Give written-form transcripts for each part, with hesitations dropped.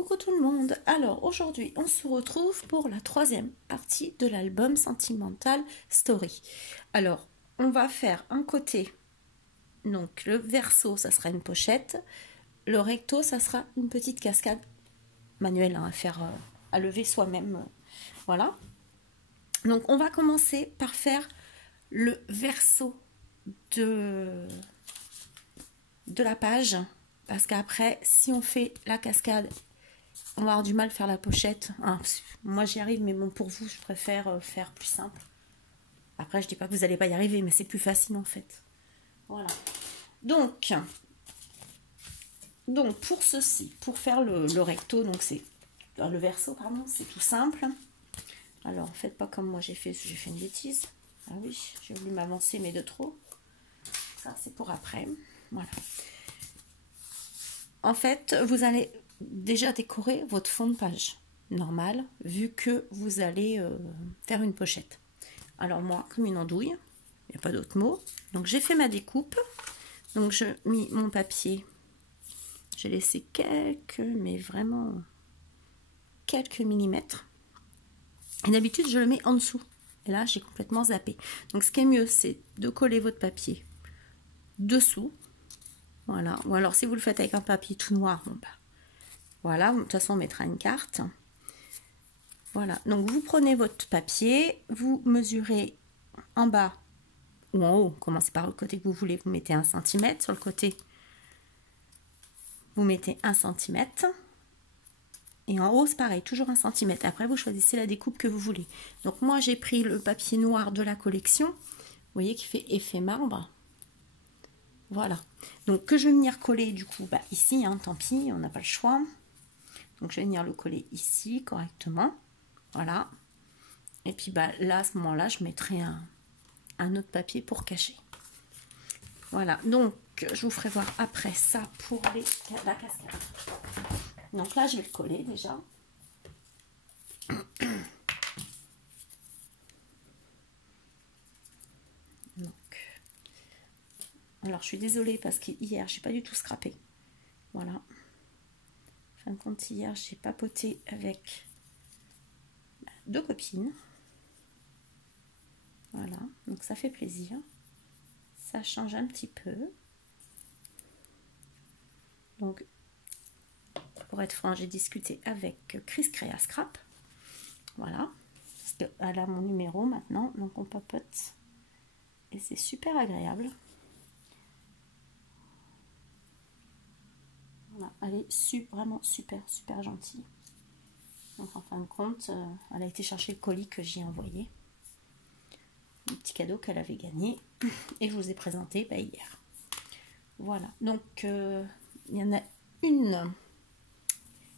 Coucou tout le monde. Alors aujourd'hui on se retrouve pour la troisième partie de l'album Sentimental Story. Alors on va faire un côté, donc le verso ça sera une pochette, le recto ça sera une petite cascade manuelle à faire, à lever soi-même. Voilà. Donc on va commencer par faire le verso de la page, parce qu'après si on fait la cascade on va avoir du mal à faire la pochette. Moi j'y arrive, mais bon, pour vous je préfère faire plus simple. Après je dis pas que vous n'allez pas y arriver, mais c'est plus facile en fait. Voilà. Donc pour ceci, pour faire le recto, donc c'est le verso, pardon, c'est tout simple. Alors faites pas comme moi j'ai fait une bêtise. Ah oui, j'ai voulu m'avancer mais de trop. Ça c'est pour après. Voilà. En fait, vous allez déjà décorer votre fond de page normal, vu que vous allez faire une pochette. Alors moi, comme une andouille, il n'y a pas d'autre mot. Donc j'ai fait ma découpe. Donc je mis mon papier. J'ai laissé mais vraiment quelques millimètres. Et d'habitude, je le mets en dessous. Et là, j'ai complètement zappé. Donc ce qui est mieux, c'est de coller votre papier dessous. Voilà. Ou alors si vous le faites avec un papier tout noir, bon bah, voilà, de toute façon on mettra une carte. Voilà, donc vous prenez votre papier, vous mesurez en bas ou en haut, commencez par le côté que vous voulez, vous mettez 1 cm, sur le côté vous mettez 1 cm, et en haut c'est pareil, toujours 1 cm. Après vous choisissez la découpe que vous voulez. Donc moi j'ai pris le papier noir de la collection, vous voyez qui fait effet marbre. Voilà, donc que je vais venir coller du coup bah, ici, hein, tant pis, on n'a pas le choix. Donc je vais venir le coller ici correctement. Voilà. Et puis bah, là, à ce moment-là, je mettrai un autre papier pour cacher. Voilà. Donc je vous ferai voir après ça pour la cascade. Donc là, je vais le coller déjà. Donc, alors je suis désolée parce qu'hier, j'ai pas du tout scrappé. Voilà. En fin de compte, hier, j'ai papoté avec 2 copines. Voilà, donc ça fait plaisir. Ça change un petit peu. Donc, pour être franc, j'ai discuté avec Chris Créa Scrap. Voilà, parce qu'elle a mon numéro maintenant, donc on papote. Et c'est super agréable. Voilà, elle est vraiment super gentille. Donc en fin de compte, elle a été chercher le colis que j'ai envoyé. Le petit cadeau qu'elle avait gagné. Et je vous ai présenté hier. Voilà, donc il y en a une.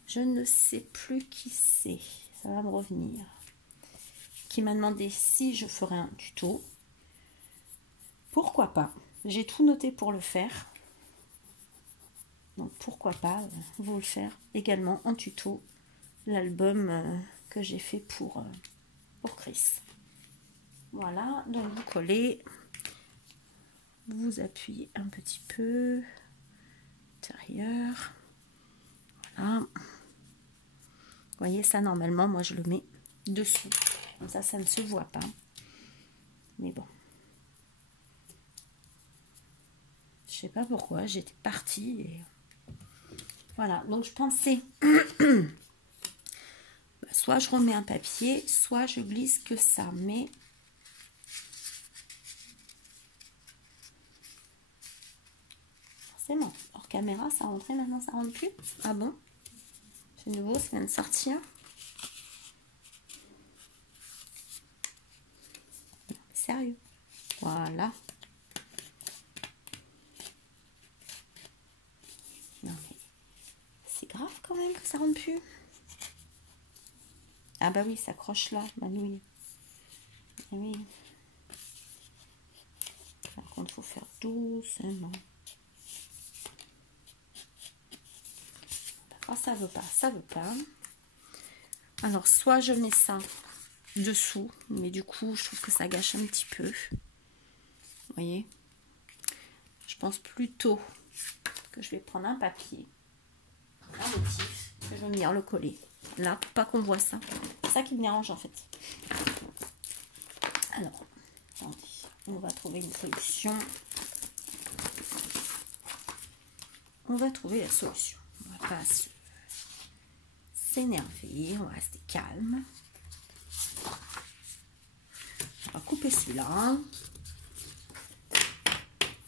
Je ne sais plus qui c'est. Ça va me revenir. Qui m'a demandé si je ferais un tuto. Pourquoi pas? J'ai tout noté pour le faire. Donc pourquoi pas vous le faire également en tuto. L'album que j'ai fait pour Chris. Voilà, donc vous collez. Vous appuyez un petit peu. Intérieur. Voilà. Vous voyez ça, normalement, moi je le mets dessous. Comme ça ne se voit pas. Mais bon. Je sais pas pourquoi, j'étais partie et voilà. Donc je pensais soit je remets un papier, soit je glisse que ça. Mais forcément, hors caméra, ça rentrait, maintenant ça rentre plus. Ah bon? C'est nouveau, ça vient de sortir. Non, sérieux. Voilà. Non mais c'est grave quand même que ça rentre plus. Ah bah oui, ça accroche là, ma nouille. Oui. Par contre, il faut faire doucement. Oh, ça veut pas, ça veut pas. Alors, soit je mets ça dessous, mais du coup, je trouve que ça gâche un petit peu. Vous voyez? Je pense plutôt que je vais prendre un papier, un motif. Je vais venir le coller là, pour pas qu'on voit ça. C'est ça qui me dérange en fait. Alors, attendez, on va trouver une solution. On va trouver la solution. On va pas s'énerver, on va rester calme. On va couper celui-là.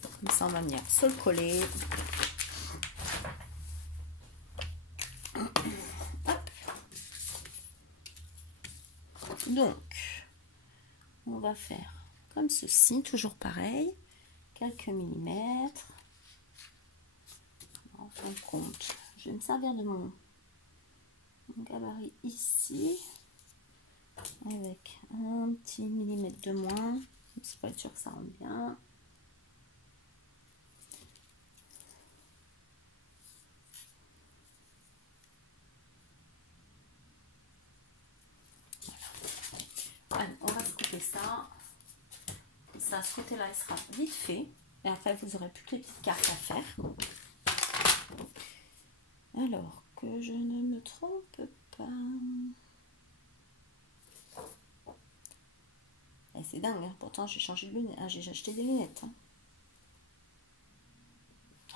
Comme ça, on va venir se le coller. Hop. Donc, on va faire comme ceci, toujours pareil, quelques millimètres. En fin de compte, je vais me servir de mon gabarit ici, avec un petit millimètre de moins, c'est pas être sûr que ça rentre bien. Voilà. Allez, on va se couper ça. Ça, ce côté-là, il sera vite fait. Et après, vous aurez plus que les petites cartes à faire. Alors que je ne me trompe pas. C'est dingue, hein. Pourtant j'ai changé de lunettes. Ah, j'ai acheté des lunettes. Hein.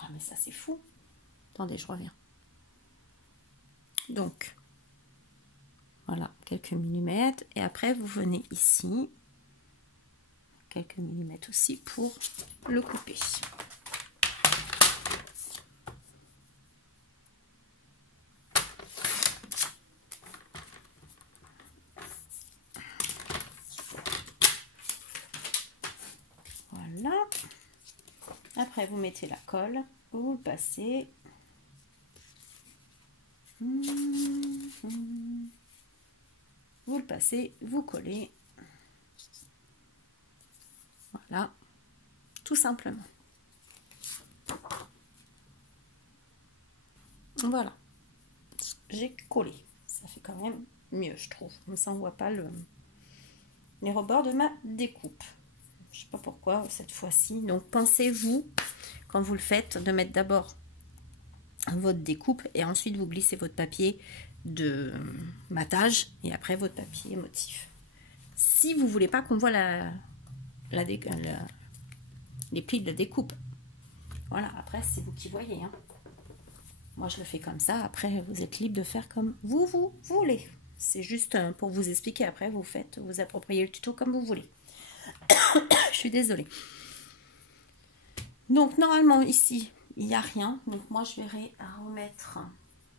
Ah, mais ça c'est fou. Attendez, je reviens. Donc, voilà, quelques millimètres. Et après, vous venez ici. Quelques millimètres aussi pour le couper. Voilà. Après, vous mettez la colle, vous le passez. Vous le passez, vous collez. Voilà, tout simplement. Voilà, j'ai collé. Ça fait quand même mieux, je trouve. Comme ça, on ne voit pas les rebords de ma découpe. Je ne sais pas pourquoi cette fois-ci. Donc, pensez-vous, quand vous le faites, de mettre d'abord votre découpe et ensuite vous glissez votre papier de matage et après votre papier motif. Si vous voulez pas qu'on voit les plis de la découpe. Voilà, après c'est vous qui voyez. Hein. Moi je le fais comme ça, après vous êtes libre de faire comme vous voulez. C'est juste pour vous expliquer, après vous faites, vous appropriez le tuto comme vous voulez. Je suis désolée. Donc normalement ici, il n'y a rien. Donc moi je verrai à remettre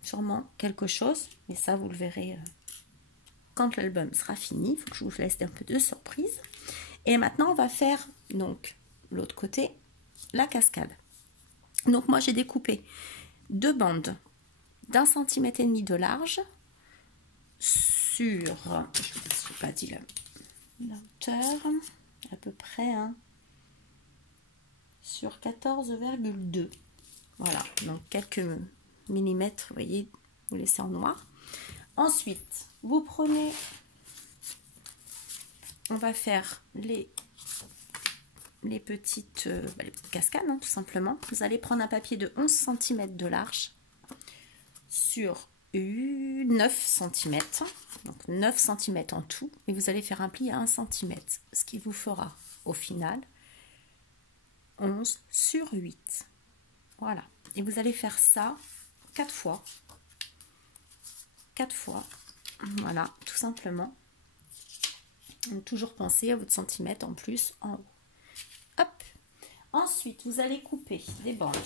sûrement quelque chose. Mais ça vous le verrez quand l'album sera fini. Il faut que je vous laisse un peu de surprise. Et maintenant on va faire donc l'autre côté, la cascade. Donc moi j'ai découpé 2 bandes d'1,5 cm de large sur, je ne pas dit la hauteur, à peu près hein, sur 14,2. Voilà, donc quelques millimètres, vous voyez, vous laissez en noir. Ensuite, vous prenez, on va faire les petites cascades, hein, tout simplement. Vous allez prendre un papier de 11 cm de large sur 9 cm, donc 9 cm en tout, et vous allez faire un pli à 1 cm, ce qui vous fera au final 11 sur 8. Voilà, et vous allez faire ça 4 fois. 4 fois, voilà, tout simplement. Donc, toujours penser à votre centimètre en plus en haut. Hop. Ensuite, vous allez couper des bandes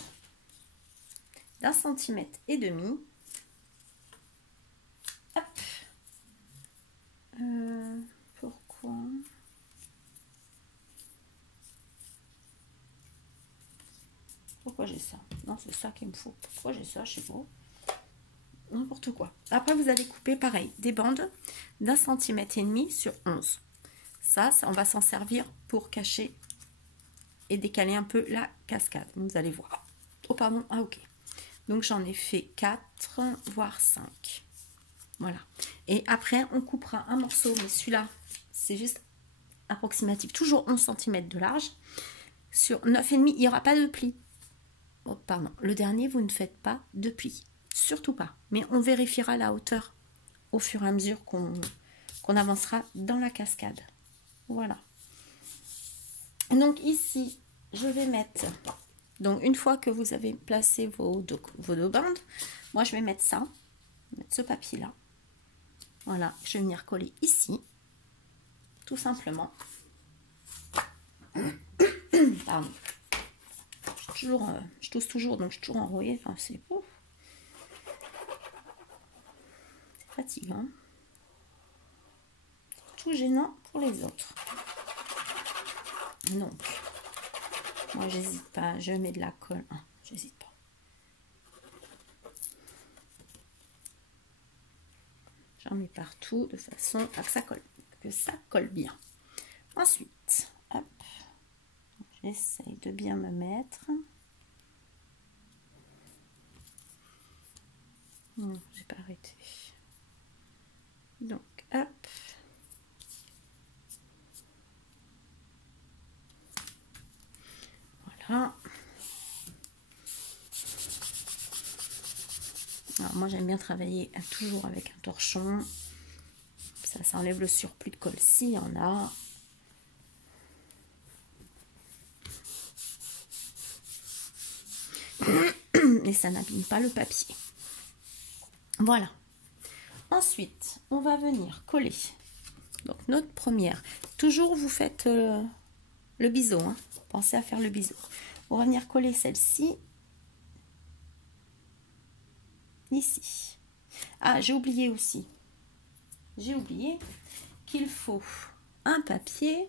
d'1,5 cm. Hop. Pourquoi j'ai ça? Non, c'est ça qu'il me faut. Pourquoi j'ai ça? Je sais pas. N'importe quoi. Après, vous allez couper pareil, des bandes d'1,5 cm sur 11. Ça, on va s'en servir pour cacher et décaler un peu la cascade. Vous allez voir. Oh, pardon. Ah, ok. Donc, j'en ai fait 4, voire 5. Voilà. Et après, on coupera un morceau, mais celui-là, c'est juste approximatif. Toujours 11 cm de large. Sur 9,5, il n'y aura pas de pli. Oh, pardon. Le dernier, vous ne faites pas de pli. surtout pas. Mais on vérifiera la hauteur au fur et à mesure qu'on avancera dans la cascade. Voilà. Donc ici, je vais mettre, donc une fois que vous avez placé vos deux bandes, moi je vais mettre ça, mettre ce papier là. Voilà, je vais venir coller ici, tout simplement. Pardon. Je tousse toujours, donc je suis toujours enrouée. Enfin, c'est fatigant. Tout gênant pour les autres. Donc, moi j'hésite pas, je mets de la colle. Ah, j'hésite pas. J'en mets partout de façon à que ça colle bien. Ensuite, hop, j'essaye de bien me mettre. Non, j'ai pas arrêté. Donc, hop. Voilà. Alors moi j'aime bien travailler toujours avec un torchon. Ça enlève le surplus de colle s'il y en a. Et ça n'abîme pas le papier. Voilà. Ensuite, on va venir coller. Donc notre première. Toujours vous faites le biseau. Hein. Pensez à faire le biseau. On va venir coller celle-ci. Ici. Ah, j'ai oublié aussi. J'ai oublié qu'il faut un papier.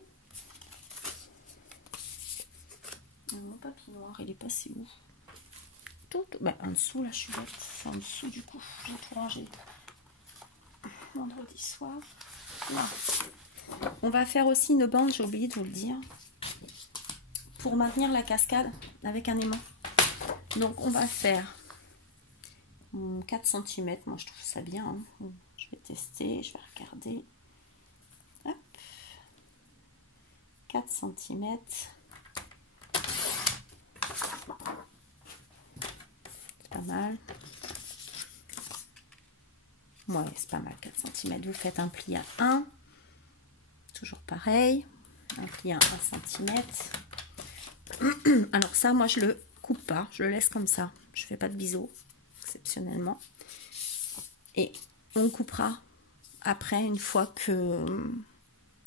Mon papier noir, il est passé où? Ben, en dessous, là, je suis bête. C'est en dessous, du coup. J'ai tout rangé. Vendredi soir. Là. On va faire aussi une bande, j'ai oublié de vous le dire, pour maintenir la cascade avec un aimant. Donc, on va faire 4 cm. Moi, je trouve ça bien. Hein. Je vais tester, je vais regarder. Hop. 4 cm. C'est pas mal. Ouais, c'est pas mal, 4 cm. Vous faites un pli à 1. Toujours pareil. Un pli à 1 cm. Alors ça, moi, je le coupe pas. Je le laisse comme ça. Je fais pas de biseau, exceptionnellement. Et on coupera après, une fois que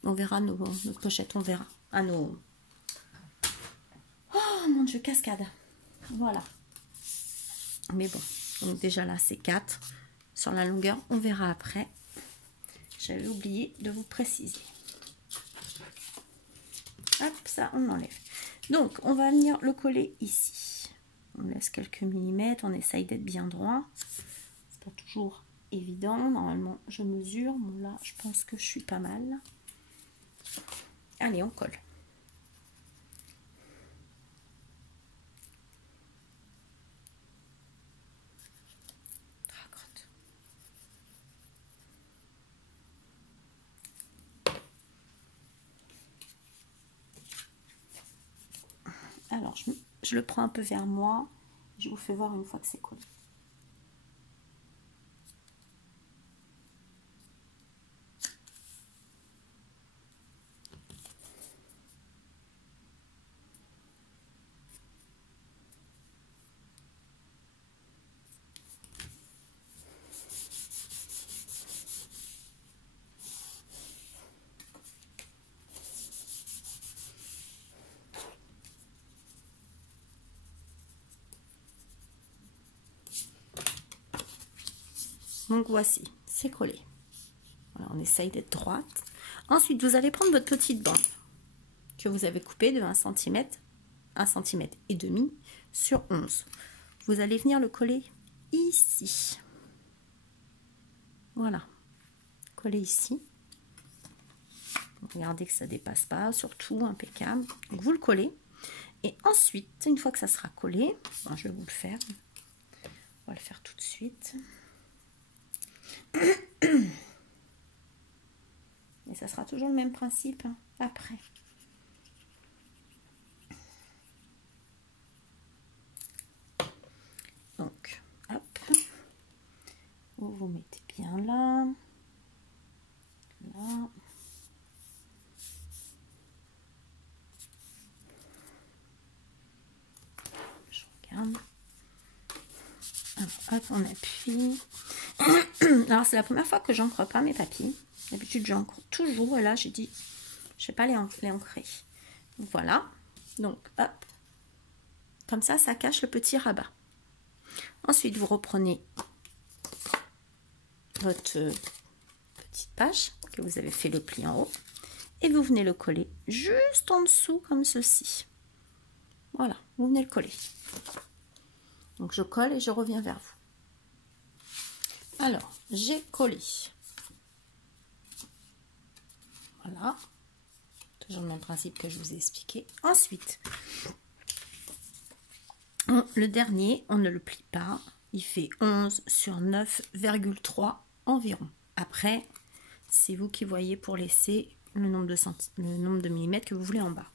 on verra notre pochette. On verra à nos... Oh mon Dieu, cascade. Voilà. Mais bon, donc déjà là, c'est 4. Sur la longueur, on verra après. J'avais oublié de vous préciser. Hop, ça, on enlève. Donc, on va venir le coller ici. On laisse quelques millimètres, on essaye d'être bien droit. C'est pas toujours évident. Normalement, je mesure. Bon, là, je pense que je suis pas mal. Allez, on colle. Alors, je le prends un peu vers moi. Je vous fais voir une fois que c'est collé. Donc voici, c'est collé. Voilà, on essaye d'être droite. Ensuite, vous allez prendre votre petite bande que vous avez coupée de 1 cm, 1 cm et demi sur 11. Vous allez venir le coller ici. Voilà, coller ici. Regardez que ça ne dépasse pas, surtout impeccable. Donc vous le collez. Et ensuite, une fois que ça sera collé, bon, je vais vous le faire. On va le faire tout de suite. Et ça sera toujours le même principe hein, après. Donc, hop. Alors, hop, on appuie. Alors, c'est la première fois que j'encre pas mes papiers. D'habitude, j'encre toujours. Et là, j'ai dit, je vais pas les ancrer. Voilà. Donc, hop. Comme ça cache le petit rabat. Ensuite, vous reprenez votre petite page que vous avez fait le pli en haut. Et vous venez le coller juste en dessous, comme ceci. Voilà, vous venez le coller. Donc, je colle et je reviens vers vous. Alors, j'ai collé. Voilà. Toujours le même principe que je vous ai expliqué. Ensuite, le dernier, on ne le plie pas. Il fait 11 sur 9,3 environ. Après, c'est vous qui voyez pour laisser le nombre de millimètres que vous voulez en bas.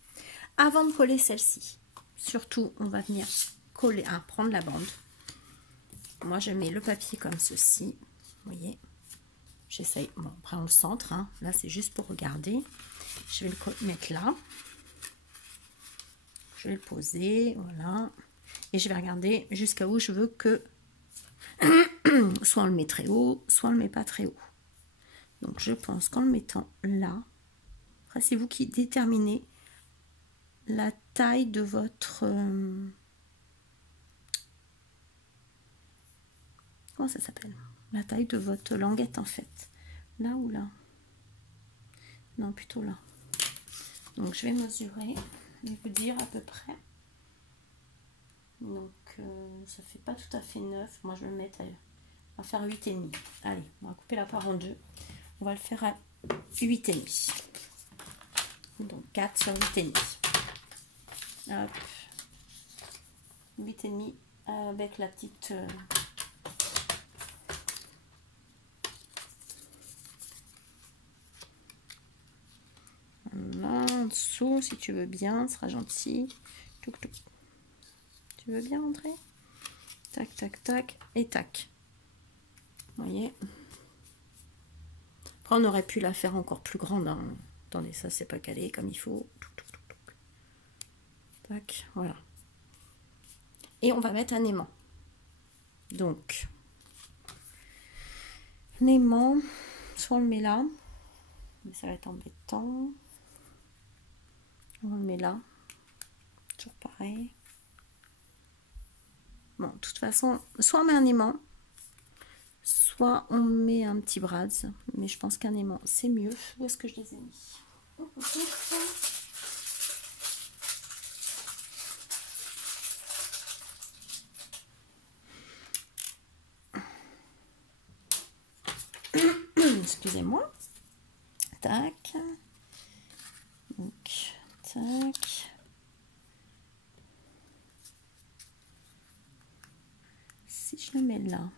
Avant de coller celle-ci, surtout, on va venir coller, prendre la bande. Moi, je mets le papier comme ceci. Vous voyez, j'essaye. Bon, après, on le centre. Hein. Là, c'est juste pour regarder. Je vais le mettre là. Je vais le poser. Voilà. Et je vais regarder jusqu'à où je veux que soit on le met très haut, soit on le met pas très haut. Donc, je pense qu'en le mettant là, après, c'est vous qui déterminez la taille de votre... comment ça s'appelle? La taille de votre languette, en fait. Là ou là? Non, plutôt là. Donc, je vais mesurer. Je vais vous dire à peu près. Donc, ça fait pas tout à fait 9. Moi, je vais le mettre à faire 8,5. Allez, on va couper la part en deux. On va le faire à 8,5. Donc, 4 sur 8,5. Hop. 8,5 avec la petite... en dessous, si tu veux bien, ce sera gentil. Touc, touc. Tu veux bien entrer? Tac, tac, tac, et tac. Vous voyez? Après, on aurait pu la faire encore plus grande. Hein. Attendez, ça, c'est pas calé comme il faut. Touc, touc, touc, touc. Tac, voilà. Et on va mettre un aimant. Donc, l'aimant, soit on le met là, mais ça va être embêtant. On le met là, toujours pareil. Bon, de toute façon, soit on met un aimant, soit on met un petit brads, mais je pense qu'un aimant c'est mieux. Où est-ce que je les ai mis? Excusez-moi. Tac. Donc, tac. Si je le mets là.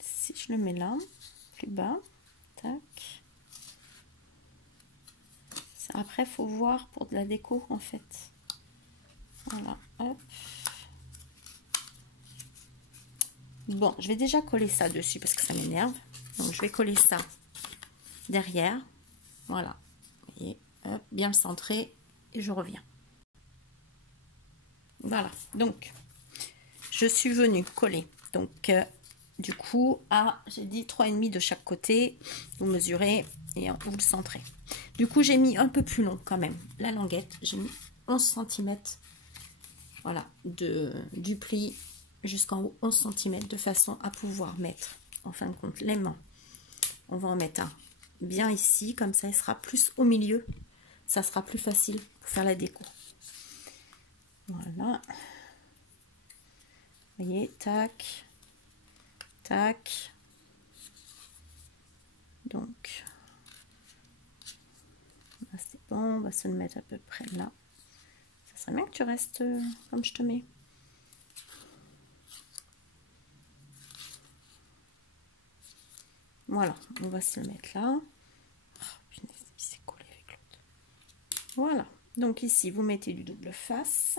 Si je le mets là, plus bas. Tac. Ça, après, il faut voir pour de la déco, en fait. Voilà. Hop. Bon, je vais déjà coller ça dessus parce que ça m'énerve. Donc, je vais coller ça derrière. Voilà. Vous voyez, hop, bien le centrer et je reviens. Voilà. Donc, je suis venue coller. Donc, du coup, j'ai dit 3,5 de chaque côté. Vous mesurez et vous le centrez. Du coup, j'ai mis un peu plus long quand même. La languette, j'ai mis 11 cm. Voilà, du pli jusqu'en haut 11 cm de façon à pouvoir mettre en fin de compte l'aimant. On va en mettre un bien ici, comme ça il sera plus au milieu, ça sera plus facile pour faire la déco. Voilà, vous voyez, tac, tac. Donc là c'est bon, on va se le mettre à peu près là. Ça serait bien que tu restes comme je te mets. Voilà, on va se le mettre là. Oh, punaise, il s'est collé avec l'autre. Voilà, donc ici, vous mettez du double face.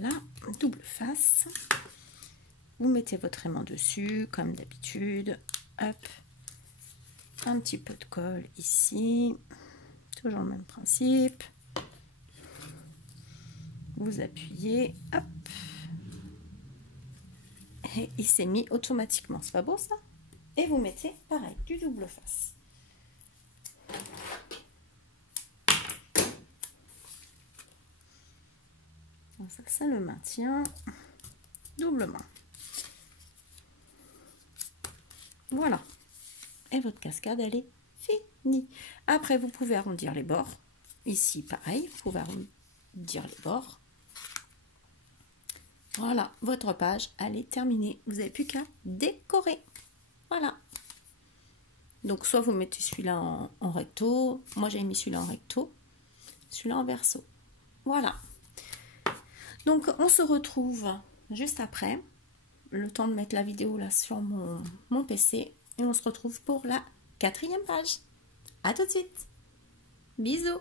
Voilà, double face. Vous mettez votre aimant dessus, comme d'habitude. Hop, un petit peu de colle ici. Toujours le même principe. Vous appuyez, hop. Et il s'est mis automatiquement. C'est pas beau ça? Et vous mettez pareil, du double face. Ça le maintient doublement. Voilà. Et votre cascade, elle est finie. Après, vous pouvez arrondir les bords. Ici, pareil, vous pouvez arrondir les bords. Voilà, votre page, elle est terminée. Vous n'avez plus qu'à décorer. Voilà. Donc, soit vous mettez celui-là en recto. Moi, j'ai mis celui-là en recto. Celui-là en verso. Voilà. Donc, on se retrouve juste après. Le temps de mettre la vidéo là sur mon PC. Et on se retrouve pour la 4e page. À tout de suite. Bisous.